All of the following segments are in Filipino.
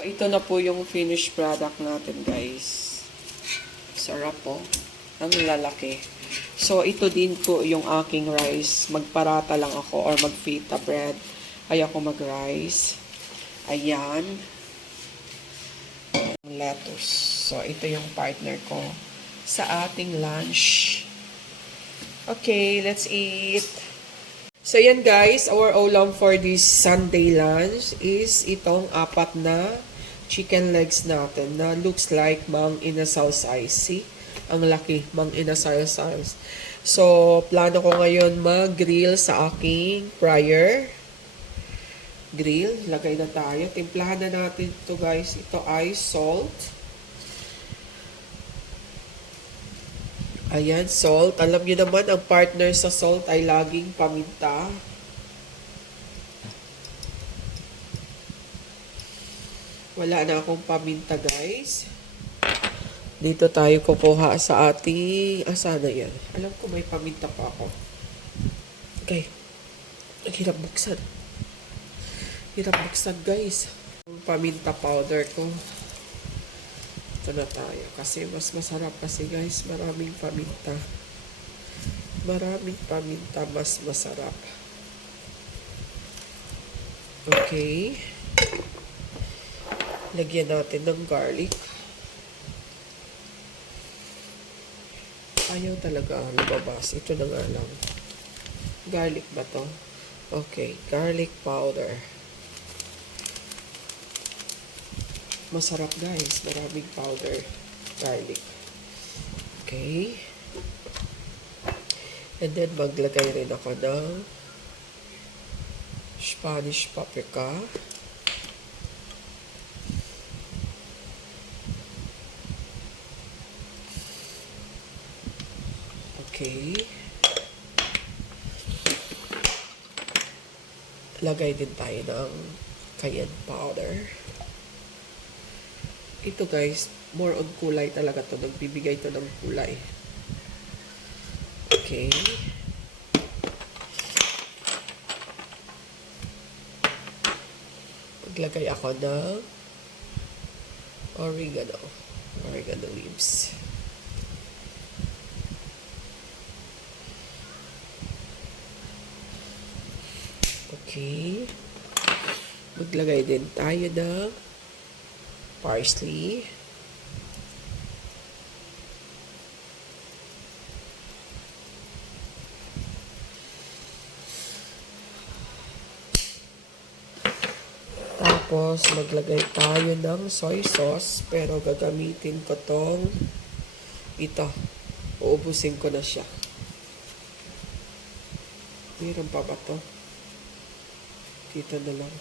Ito na po yung finished product natin, guys. Sarap po. Ang lalaki. So, ito din po yung aking rice. Magparata lang ako or magfita bread. Ay ako mag-rice. Ayan. Lettuce. So, ito yung partner ko sa ating lunch. Okay, let's eat. So, yan guys, our ulam for this Sunday lunch is itong 4 na chicken legs natin na looks like mang inasal size. See? Ang laki, mang inasal size. So, plano ko ngayon mag-grill sa aking fryer. Grill, lagay na tayo. Timplahan na natin ito guys. Ito ay salt. Ayan, salt. Alam niyo naman, ang partner sa salt ay laging paminta. Wala na akong paminta, guys. Dito tayo kukuha sa ating... Sana yan? Alam ko may paminta pa ako. Okay. Ang hirap buksan. Hirap buksan, guys. Ang paminta powder ko. Ito na tayo. Kasi mas masarap kasi, guys. Maraming paminta. Maraming paminta. Mas masarap. Okay. Lagyan natin ng garlic. Ayaw talaga lumabas. Ito na nga lang. Garlic ba to? Okay. Garlic powder. Masarap guys. Maraming powder. Garlic. Okay. And then maglagay rin ako ng Spanish paprika. Okay. Lagay din tayo ng cayenne powder. Ito guys, more on kulay talaga to. Nagbibigay to ng kulay. Okay. Maglagay ako ng oregano. Oregano leaves. Okay. Maglagay din tayo ng parsley. Tapos, maglagay tayo ng soy sauce. Pero gagamitin ko tong ito. Uubusin ko na siya. Meron pa ba to? Dito na lang.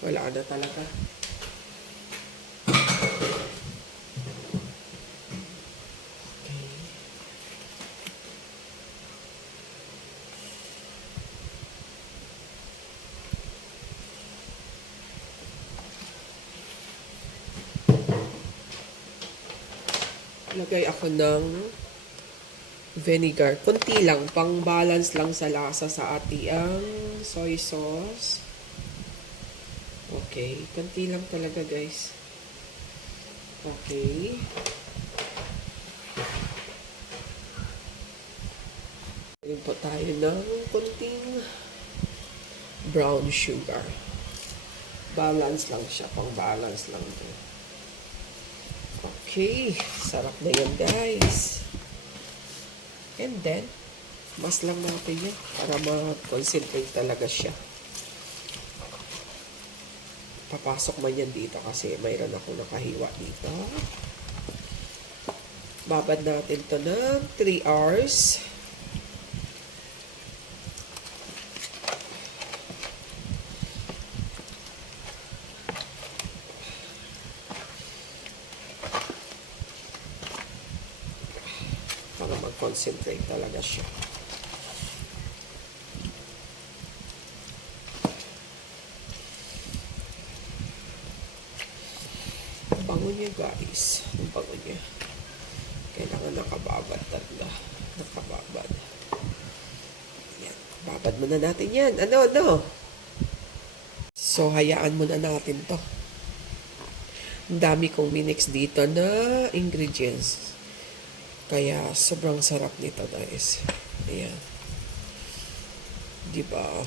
Wala na talaga. Okay. Lagay ako ng vinegar. Kunti lang. Pang-balance lang sa lasa sa ating soy sauce. Okay. Kunti lang talaga, guys. Okay. Lagyan po tayo ng kunting brown sugar. Balance lang siya. Pang-balance lang ito. Okay. Sarap na yan, guys. And then, mas lang natin yan para ma-concentrate talaga siya. Papasok man yan dito kasi mayroon ako nakahiwa dito. Babad natin to ng 3 hours. Para mag-concentrate talaga siya. Bango niya guys. Ang bango niya. Kailangan nakababad talaga. Nakababad. Yan. Babad muna natin yan. Ano? So, hayaan muna natin to. Ang dami kong minix dito na ingredients. Kaya, sobrang sarap nito, guys. Ayan. Diba?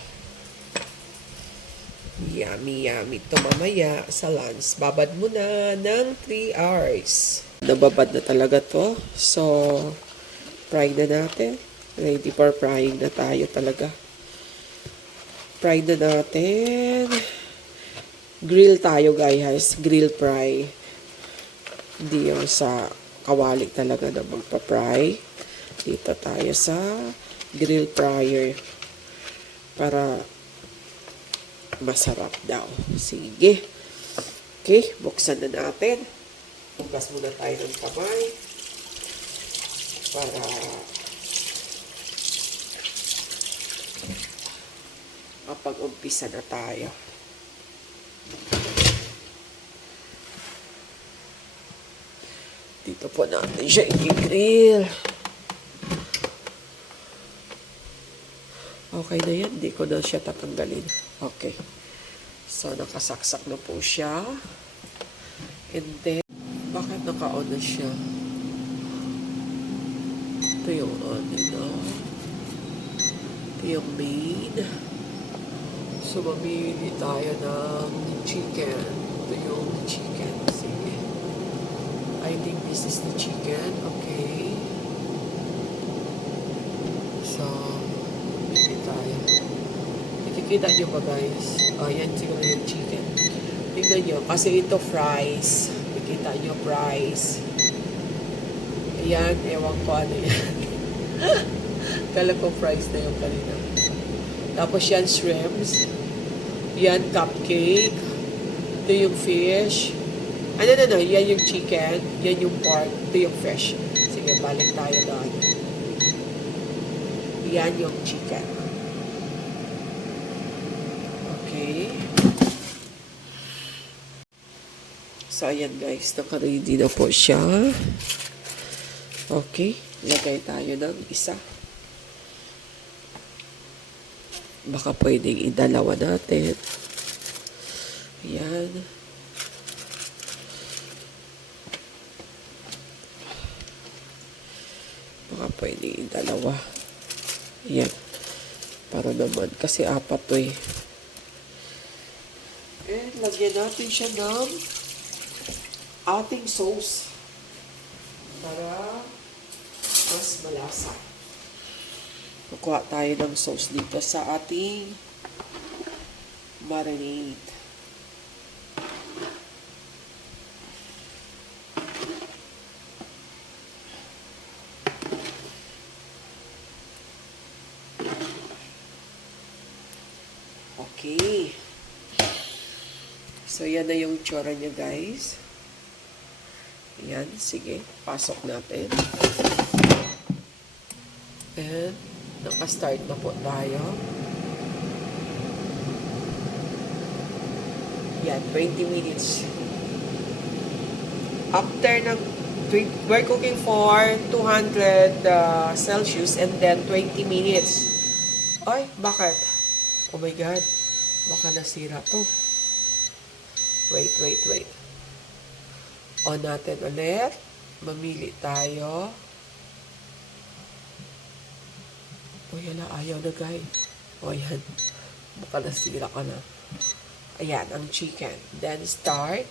Yummy. Ito mamaya sa lunch. Babad muna ng 3 hours. Nababad na talaga to. So, fry na natin. Ready for frying na tayo talaga. Fry na natin. Grill tayo, guys. Grill fry. Hindi yung sa kawali talaga na magpa-fry. Dito tayo sa grill fryer. Para masarap daw. Sige. Okay, buksan na natin. Bukas muna tayo ng kamay. Para mapag-umpisa na tayo. Dito po natin siya i-grill. Okay na yan. Hindi ko na siya tatanggalin. Okay. So, nakasaksak na po siya. And then, bakit naka-on na siya? Ito yung on, Ito yung main. So, mamili tayo ng chicken. Ito yung chicken. Sige. I think this is the chicken. Okay. So, mamili tayo. Nakikita nyo ba, guys? Yan siguro yung chicken. Tingnan nyo. Kasi ito fries. Nakikita nyo fries. Ayan. Ewan ko ano yan. Kala ko fries na yung kanina. Tapos yan shrimps. Yan cupcake. Ito yung fish. Ano. Yan yung chicken. Yan yung pork. Ito yung fish. Sige, balik tayo doon. Yan yung chicken. Okay. So, ayan guys. Naka-ready na po siya. Okay. Lagay tayo ng isa. Baka pwedeng idalawa natin. Ayan. Baka pwedeng idalawa. Ayan. Para naman. Kasi apat to eh. And lagyan natin siya ng ating sauce. Para mas malasa. Kukuha tayo ng sauce dito sa ating marinade. Okay. So, yan na yung tsura niya, guys. Yan. Sige. Pasok natin. And naka-start na po tayo. Yan, 20 minutes. After ng, we're cooking for 200 Celsius and then 20 minutes. Ay, bakit? Oh my God. Baka nasira to. Wait. On natin ulit. Mamili tayo. O yan na, ayaw na guys. O yan. Baka nasira ka na. Ayan, ang chicken. Then start.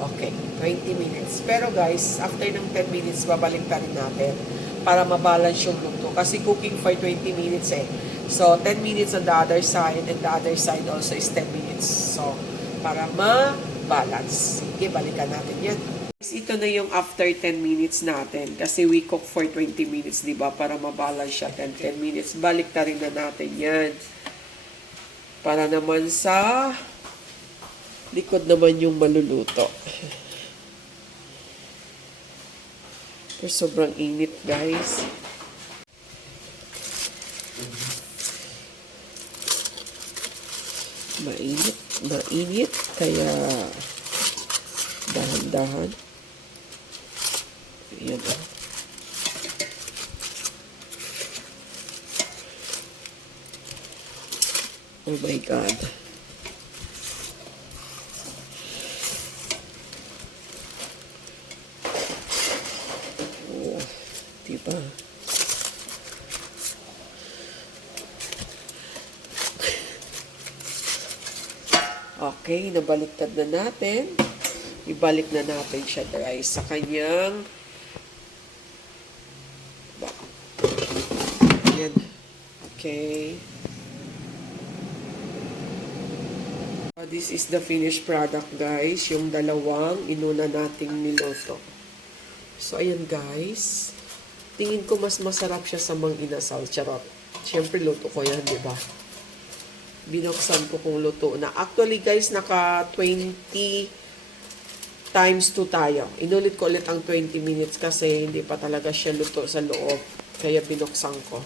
Okay, 20 minutes. Pero guys, after ng 10 minutes, babalik pa rin natin para mabalance yung luto. Kasi cooking for 20 minutes eh. So, 10 minutes on the other side and the other side also is 10 minutes. So, para ma-balance. Sige, balikan natin yan. Ito na yung after 10 minutes natin. Kasi we cook for 20 minutes, di ba? Para mabalance siya 10 minutes. Balik na rin na natin yan. Para naman sa likod naman yung maluluto. Pero sobrang init, guys. Mainit. Kaya dahan-dahan. Ayan o. Oh my God. Oh, diba? Okay, nabaliktad na natin. Ibalik na natin siya, guys, sa kanyang yan. Okay. This is the finished product, guys. Yung dalawang inuna nating niluto. So, ayan, guys. Tingin ko mas masarap siya sa mang inasal. Charot. Siyempre, luto ko yan, di ba? Binuksan ko kung luto na. Actually, guys, naka 20 times 2 tayo. Inulit ko ulit ang 20 minutes kasi hindi pa talaga siya luto sa loob. Kaya binuksan ko.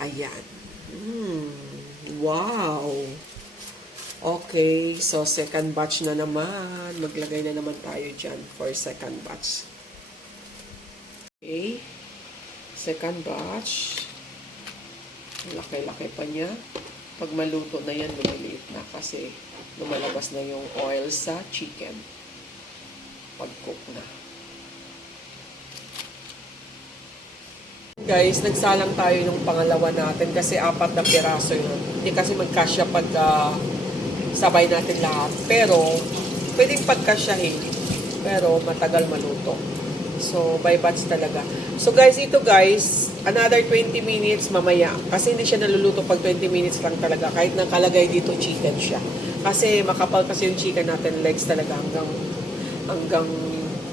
Ayan. Wow! Okay, so second batch na naman. Maglagay na naman tayo dyan for second batch. Okay. Second batch. Laki-laki pa niya. Pag maluto na yan, lumiliit na kasi lumalabas na yung oil sa chicken. Pag-cook na. Guys, nagsalang tayo ng pangalawa natin kasi 4 na piraso yun. Hindi kasi magkasya pag sabay natin lahat. Pero, pwedeng pagkasyahin. Pero, matagal maluto. So, by batch talaga. So, guys, ito guys, another 20 minutes mamaya. Kasi hindi siya naluluto pag 20 minutes lang talaga. Kahit nakalagay dito chicken siya. Kasi makapal kasi yung chicken natin. Legs talaga hanggang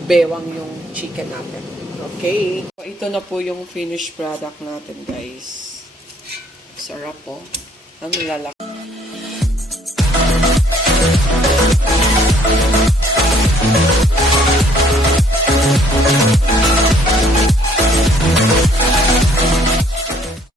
bewang yung chicken natin. Okay. So, ito na po yung finished product natin, guys. Sarap po. Ang lalaki.